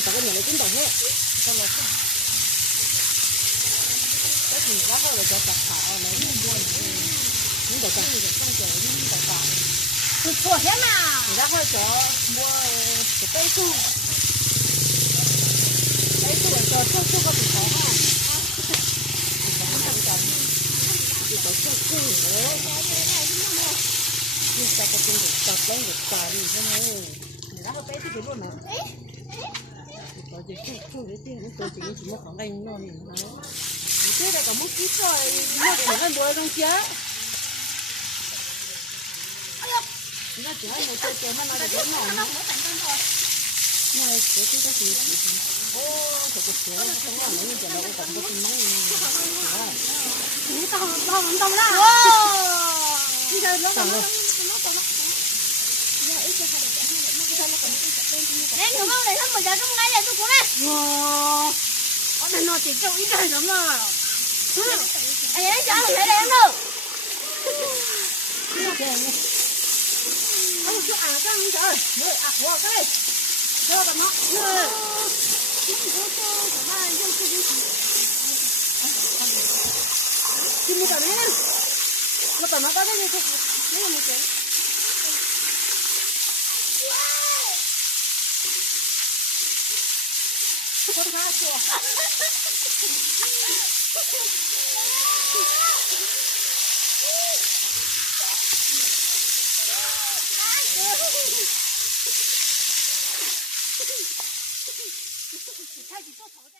就大概年龄真大些，看到看。但是然后那个杂草那个你得干，你得干。是昨天呐。然后叫我是白薯，白薯叫炒手和不炒哈。就叫炒手你这个中国到中国大理什么？然后白薯给我们。到这煮的点，到这个什么好来弄的嘛？你这个没记住，你吃很多东西啊。哎呦！你那这样我再慢慢的给弄。那这个是哦，这个车从哪里见到我感觉是哪里？你到不啦？哇！你看老了。哎，你妈来他们家中来了，都过来。哇！我等到这周一干什么？哎呀，下午来了。哎，我说啊，这样子，我过来，不要干嘛？你们干嘛呢？我干嘛？刚才就是没有没钱。我都看说。开始做炒蛋。